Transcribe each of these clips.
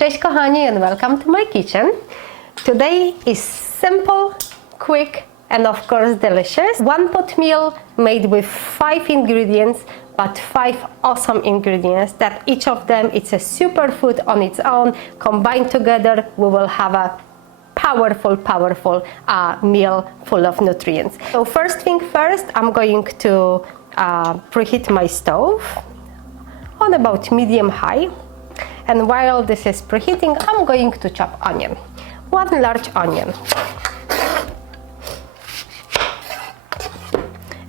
Cześć kochani and welcome to my kitchen. Today is simple, quick and of course delicious. One pot meal made with 5 ingredients, but 5 awesome ingredients that each of them it's a superfood on its own. Combined together we will have a powerful meal full of nutrients. So first thing first, I'm going to preheat my stove on about medium high. And while this is preheating, I'm going to chop onion. 1 large onion.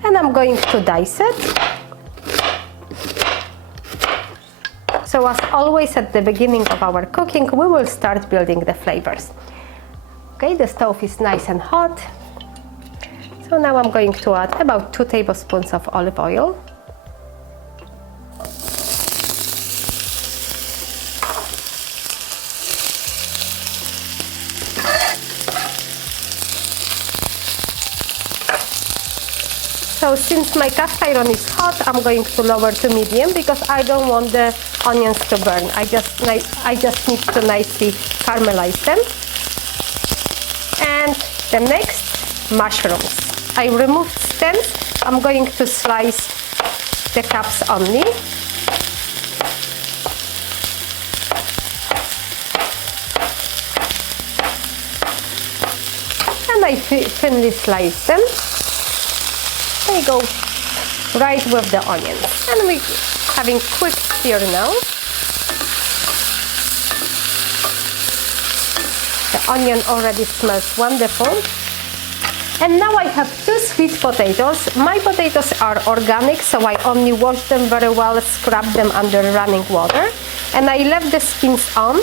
And I'm going to dice it. So as always at the beginning of our cooking, we will start building the flavors. Okay, the stove is nice and hot. So now I'm going to add about 2 tablespoons of olive oil. So since my cast iron is hot, I'm going to lower to medium because I don't want the onions to burn. I just need to nicely caramelize them. And the next, mushrooms. I removed stems. I'm going to slice the caps only. And I thinly slice them. They go right with the onions. And we're having quick stir now. The onion already smells wonderful. And now I have 2 sweet potatoes. My potatoes are organic, so I only wash them very well, scrub them under running water. And I left the skins on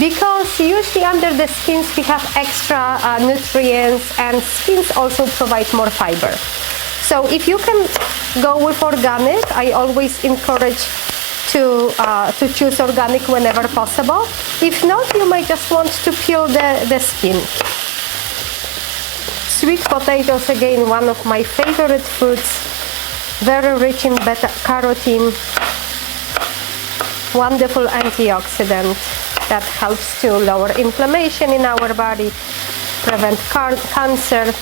because usually under the skins we have extra nutrients, and skins also provide more fiber. So if you can go with organic, I always encourage to choose organic whenever possible. If not, you might just want to peel the skin. Sweet potatoes, again, one of my favorite foods, very rich in beta-carotene, wonderful antioxidant that helps to lower inflammation in our body, prevent cancer.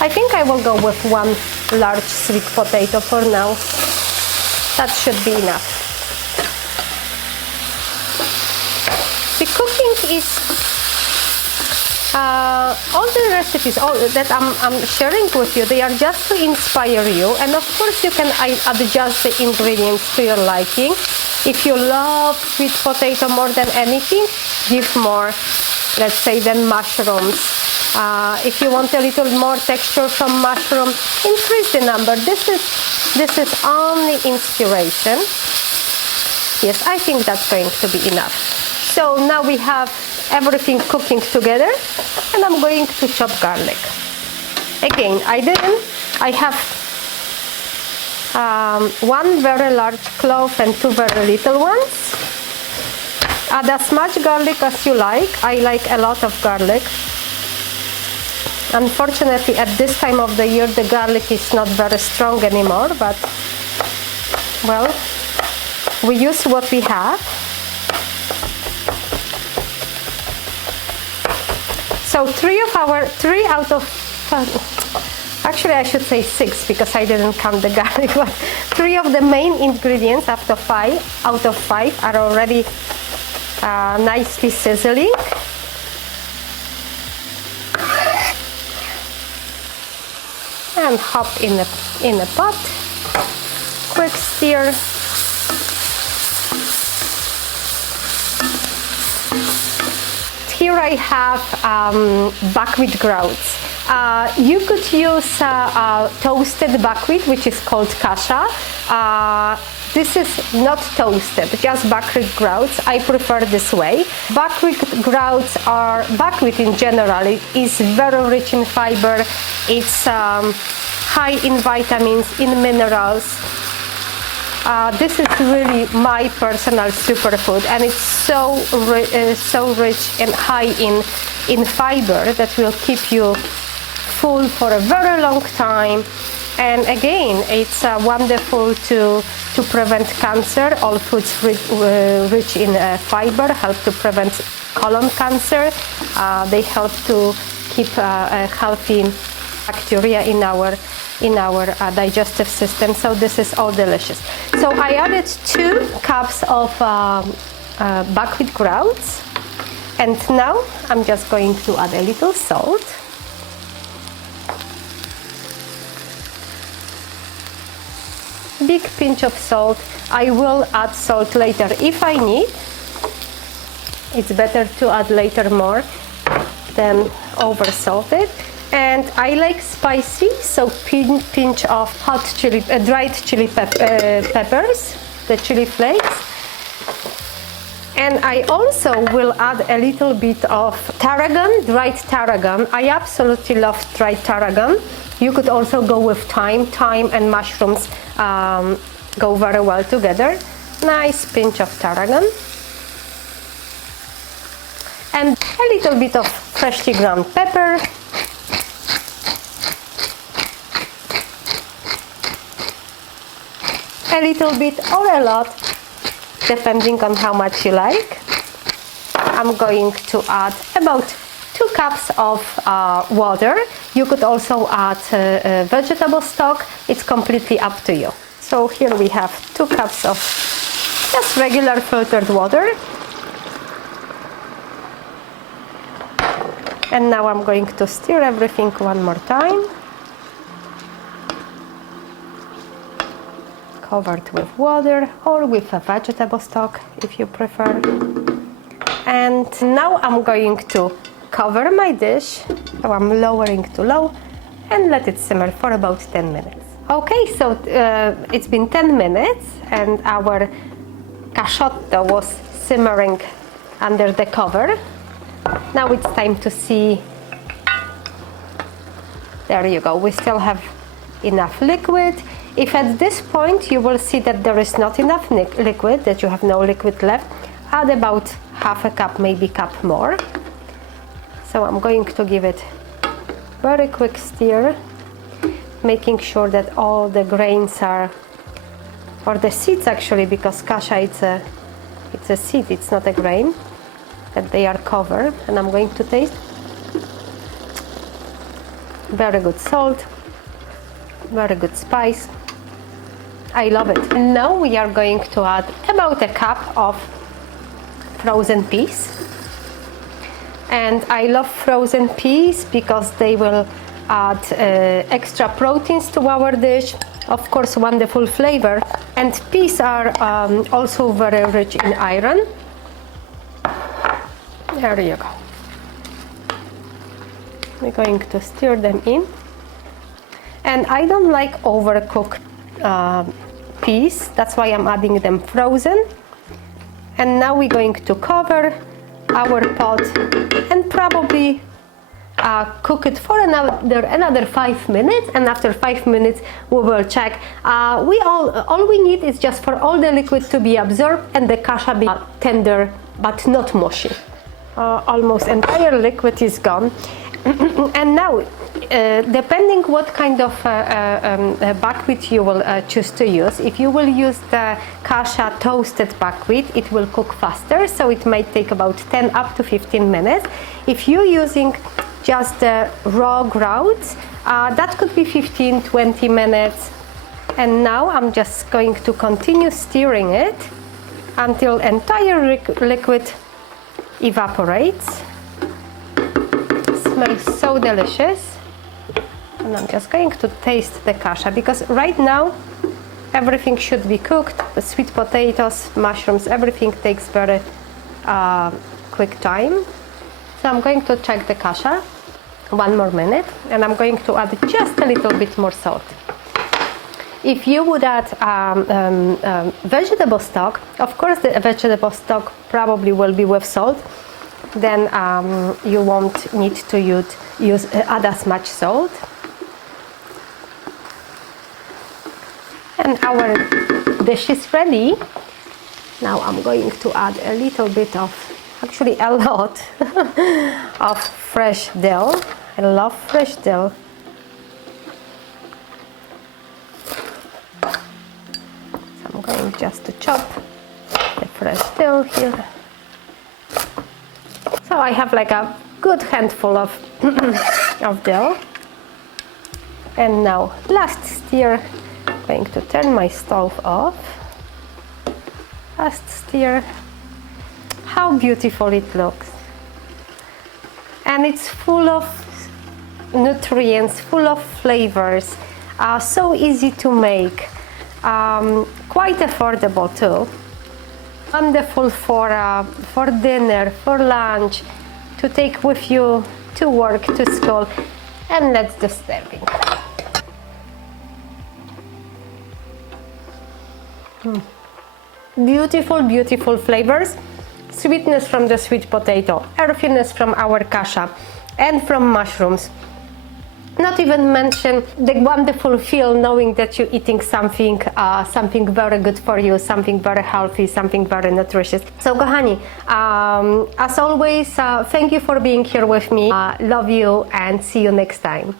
I think I will go with 1 large sweet potato for now. That should be enough. The cooking is all the recipes that I'm sharing with you, they are just to inspire you, and of course you can adjust the ingredients to your liking. If you love sweet potato more than anything, give more, let's say, than mushrooms. If you want a little more texture from mushroom, increase the number. This is only inspiration. Yes, I think that's going to be enough. So now we have everything cooking together, and I'm going to chop garlic. Again, I have 1 very large clove and 2 very little ones. Add as much garlic as you like. I like a lot of garlic. Unfortunately, at this time of the year, the garlic is not very strong anymore, but, well, we use what we have. So 3 out of, actually I should say 6 because I didn't count the garlic, but 3 of the main ingredients out of 5 are already nicely sizzling. And hop in a pot, quick stir. Here I have buckwheat grouts. You could use toasted buckwheat, which is called kasha. This is not toasted, just buckwheat grouts. I prefer this way. Buckwheat grouts buckwheat in general is very rich in fiber. It's high in vitamins, in minerals. This is really my personal superfood, and it's so rich and high in fiber that will keep you full for a very long time. And again, it's wonderful to prevent cancer. All foods rich in fiber help to prevent colon cancer. They help to keep healthy bacteria in our digestive system. So this is all delicious. So I added 2 cups of buckwheat grouts, and now I'm just going to add a little salt. Big pinch of salt. I will add salt later if I need. It's better to add later more than over salted. And I like spicy, so pinch of hot chili, dried chili peppers, the chili flakes. And I also will add a little bit of tarragon, dried tarragon. I absolutely love dried tarragon. You could also go with thyme. Thyme and mushrooms go very well together. Nice pinch of tarragon. And a little bit of freshly ground pepper. A little bit or a lot, depending on how much you like. I'm going to add about 2 cups of water. You could also add vegetable stock. It's completely up to you. So here we have 2 cups of just regular filtered water. And now I'm going to stir everything one more time. Covered with water or with a vegetable stock if you prefer. And now I'm going to cover my dish, so I'm lowering to low, and let it simmer for about 10 minutes. Okay, so it's been 10 minutes and our cashotto was simmering under the cover. Now it's time to see. There you go, we still have enough liquid. If at this point you will see that there is not enough liquid, that you have no liquid left, add about half a cup, maybe cup more. So I'm going to give it very quick stir, making sure that all the grains are, or the seeds actually, because kasha it's a seed, it's not a grain, that they are covered. And I'm going to taste. Very good salt, very good spice. I love it. Now we are going to add about a cup of frozen peas. And I love frozen peas because they will add extra proteins to our dish. Of course, wonderful flavor. And peas are also very rich in iron. There you go. We're going to stir them in. And I don't like overcooked peas, that's why I'm adding them frozen. And now we're going to cover our pot and probably cook it for another 5 minutes. And after 5 minutes we will check. All we need is just for all the liquid to be absorbed and the kasha be tender but not mushy. Almost entire liquid is gone. And now, depending what kind of buckwheat you will choose to use, if you will use the kasha toasted buckwheat, it will cook faster, so it might take about 10 up to 15 minutes. If you're using just the raw grouts, that could be 15-20 minutes. And now I'm just going to continue stirring it until entire liquid evaporates. Smells so delicious. And I'm just going to taste the kasha, because right now everything should be cooked. The sweet potatoes, mushrooms, everything takes very quick time. So I'm going to check the kasha 1 more minute, and I'm going to add just a little bit more salt. If you would add vegetable stock, of course the vegetable stock probably will be with salt, then you won't need to add as much salt. And our dish is ready. Now I'm going to add a little bit of, actually a lot, of fresh dill. I love fresh dill. just to chop the fresh dill here. So I have like a good handful of, of dill. And now, last stir. I'm going to turn my stove off. Last stir. How beautiful it looks. And it's full of nutrients, full of flavors. So easy to make. Quite affordable too. Wonderful for dinner, for lunch, to take with you to work, to school. And let's do serving. Beautiful, beautiful flavors. Sweetness from the sweet potato, earthiness from our kasha, and from mushrooms. Not even mention the wonderful feel knowing that you're eating something very good for you, something very healthy, something very nutritious. So kochani, as always, thank you for being here with me. Love you and see you next time.